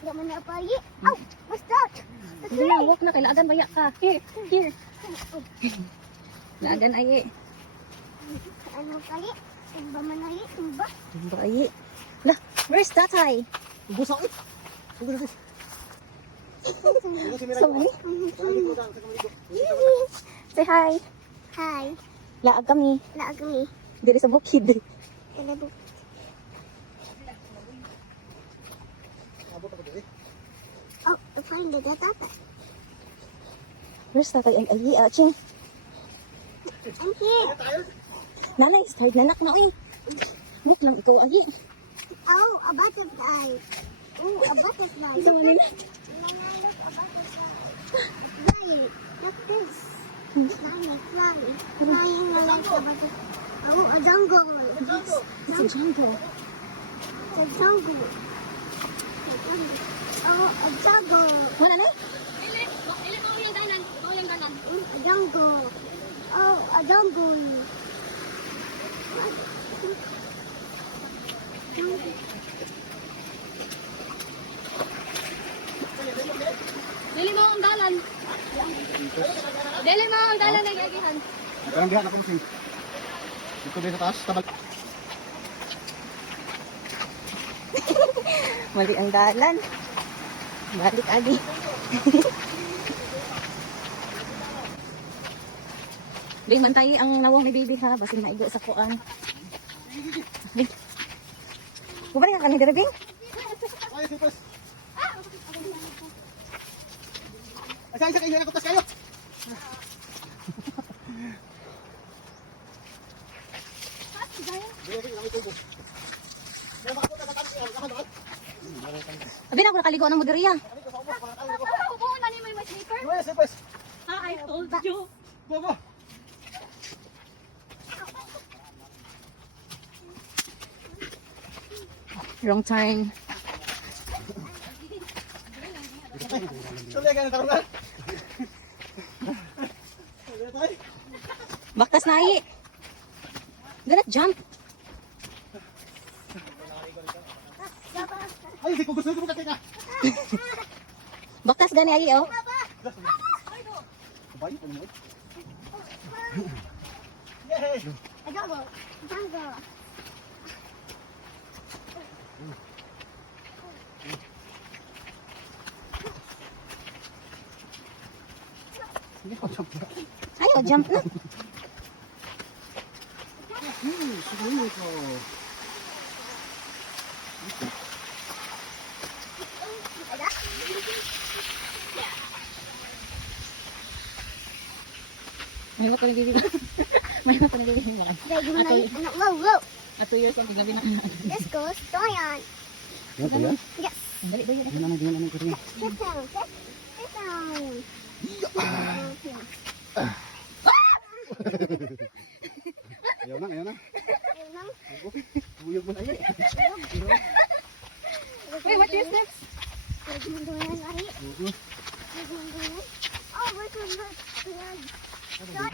Gaman na pa yi. Aw, basta. Hindi na, walk na. Kailangan baya ka. Here, here. Lagan ayi. Ano kali? Tumba man ay, tumba. Tumba ayi. Lah, where's tatay? Busa it. Sorry. Say hi. Hi. Laag kami. Naagami. Diri sa bukid. Kalabo. Oh, to find the tata. Where's tatay and ayi? Ching. I'm here. Nanay, start na nak na oy. Book lang ikaw ayi. Oh, a butterfly. Oh, a butterfly. So ano na? Look, a butterfly. Flying. Look this. Flying, flying. Flying like a butterfly. Oh, a jungle. It's a jungle. It's a jungle. Oh, a jungle. Wala na? A jungle. Oh, a jungle. Dili mo ang dalan. Dili mo ang dalan ng yagihan. Parang diha na kung sing. Dito din sa taas, tabal. Mali ang dalan. Balik adi. Bing, mantayi ang nawong ni baby ha. Basin maigo sa kuan. Bing. Bumalik ka kanina, Bing? Ay, sipos. Ay, sa kayo, nakutas kayo. Abi na ako nakaligo ng moderiya. Ay, sipos. I told you. Go, go. Wrong turn. Tuloy ka na tarungan. Baktas na ay. Do not jump. Ay, di ko gusto ko makakita. Baktas gani ay oh. Sabay, ano mo? Yay! A jungle. Jungle. Hindi ko jump na. Ayo, jump na. Siguro ko. May mo pa nagbibi. May mo pa nagbibi mo kan. Baby, whoa, whoa. At 2 years old gabi na. This goes Doyan. Yan po yan? Yes. Dali ba yun? Yan ang diyan ang kuring. Sit down. Sit down. Ayaw na, ayaw na. Ayun lang. Buyog mo na yun. Wait, what's your steps? Baby, Doyan, ay. Baby, Doyan. Oh, wait, wait, wait. Doyan. Shot.